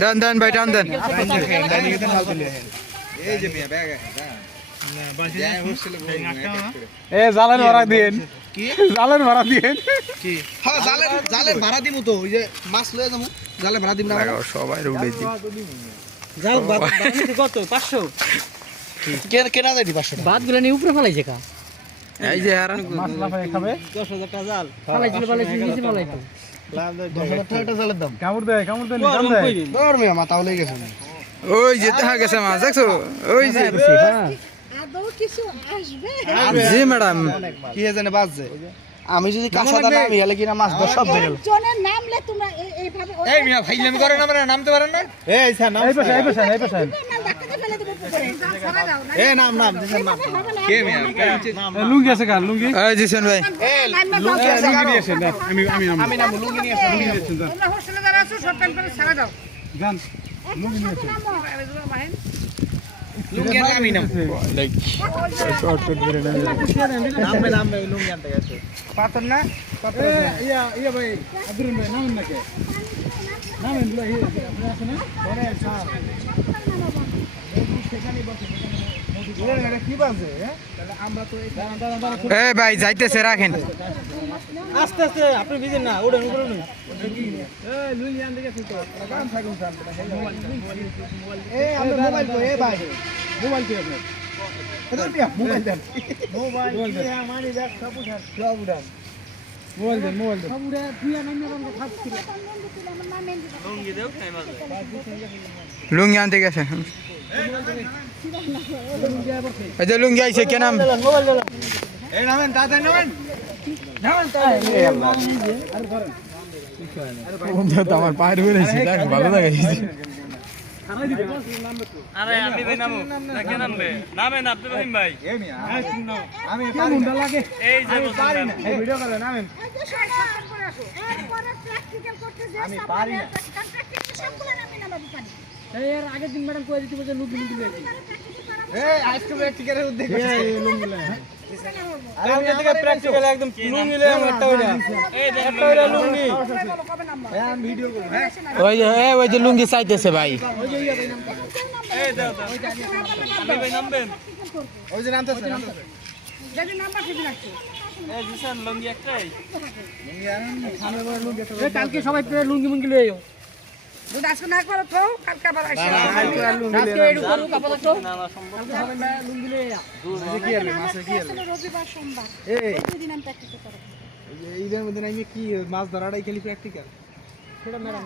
দেন দেন ভাই টান দেন। জালের ভাড়া দিন, জালের ভাড়া দিন। জালের ভাড়া দিব তো, ওই যে মাছ লয়ে যাবো, জালের ভাড়া দিব না। সবাই উঠে দিই। যাও কত 500 কেনা যায় 500 টাকা। বাদ গুলো নিয়ে উপরে ফেলাইছে কা এই যে আর মাছ লাফায় খাবে। 10,000 টাকা জাল ফেলাইছিল নিচে ফেলাইতো 10,000 টাকা জালের দাম। কামড় দেয়, কামড় দেয়, কামড় দেয়। দৌড় মিয়া মাথা হলে গেছে। ওই যে দেখা গেছে মাছ দেখছো, ওই যে আদৌ কিছু আসবে? জি ম্যাডাম। কি জানে বাজছে। আমি যদি কাঁচা দানা আমি গেলে কিনা মাছ ধর সব দেখে গেল। একজনের নামলে তোমরা এইভাবে এই মিয়া ভাইলামি করেন না, মানে নামতে পারেন না। এই স্যার নাম। এই পাশে, এই পাশে, এই পাশে। নাম ডাকতে ফেলে দেবো পুকুরে। সরে যাও না। এই নাম নাম দিছেন নাম। কে মিয়া? লুঙ্গি আছে কার লুঙ্গি? এই জিসেন ভাই লুঙ্গি আছে কারো? আমি নাম লুঙ্গি নিয়ে আসি, লুঙ্গি নিয়ে আসি। তোমরা হোস্টেলে যারা আছো সব টাইম করে ছেড়ে দাও। যান। লুঙ্গি নিয়ে এসো। লুঙ্গি আর আমি নাম। নামবে নামবে লুঙ্গি আনতে গেছে। পাতন না? ইয়া ইয়া ভাই আব্দুর ভাই নামেন নাকি? নামেন ভাই আপনি আছেন না? পরে স্যার কি বাজে? তাহলে আমরা তো এই এই ভাই যাইতেছে রাখেন। আস্তে আস্তে আপনি ভিজেন না ওড়েন ওড়েন এই লুঙ্গি আনতে গেছি তো কাম থাকুন স্যার। এই আমরা মোবাইল কই এ ভাই। মোবাইল কি আপনার? মোবাইল দেন। মোবাইল মানি ব্যাগ সব উঠান। সব উঠান। মোবাইল দেন, মোবাইল দেন। লুঙ্গি তুলে আমার নামে দিবা। লুঙ্গি দেও টাইম আছে লুঙ্গি আনতে গেছে। এই যে লুঙ্গি আইছে কে নাম? মোবাইল দাও এই নামেন তাড়াতাড়ি নামেন। আমার পায়ের বেড়েছি দেখ ভালো লাগে। আরে আমি ভাই নামু না কে নামবে নামেন আপনি রহিম ভাই আমি পারি না লাগে এই যে পারি না। এই ভিডিও করে নামেন। এই যে সব করে আসো। এরপরে প্র্যাকটিক্যাল করতে যে আমি সব পারি না। প্র্যাকটিক্যাল সবগুলো নামে নামাবো পারি। এর আগের দিন ম্যাডাম কই দিতে বলে লুঙ্গি লুঙ্গি লইছি এই আজকে প্র্যাকটিক্যালের উদ্দেশ্য কালকে থেকে প্র্যাকটিক্যাল একদম লুঙ্গি লয়ে একটা হইলা এই একটা হইলা লুঙ্গি কবে নামবো? আমি ভিডিও করব। হ্যাঁ ওই যে লুঙ্গি চাইতেছে ভাই। এই দাও দাও আমি ভাই নামবেন ওই যে নামতেছে নামতেছে। যদি নাম্বার ঠিক রাখছো। এই জিসান লুঙ্গি একটাই কালকে সবাই লুঙ্গি মুঙ্গি লয়ে আইও। যদি আজকে না করো তো কালকে আবার আসো। আজকে এডু করু কাপড় তো না না সম্ভব আসলে রবিবার সোমবার এই দুই দিন আমি প্র্যাকটিস করব। এইটার মধ্যে নাকি কি মাছ ধরাটাই খালি প্র্যাকটিক্যাল। সেটা ম্যাডাম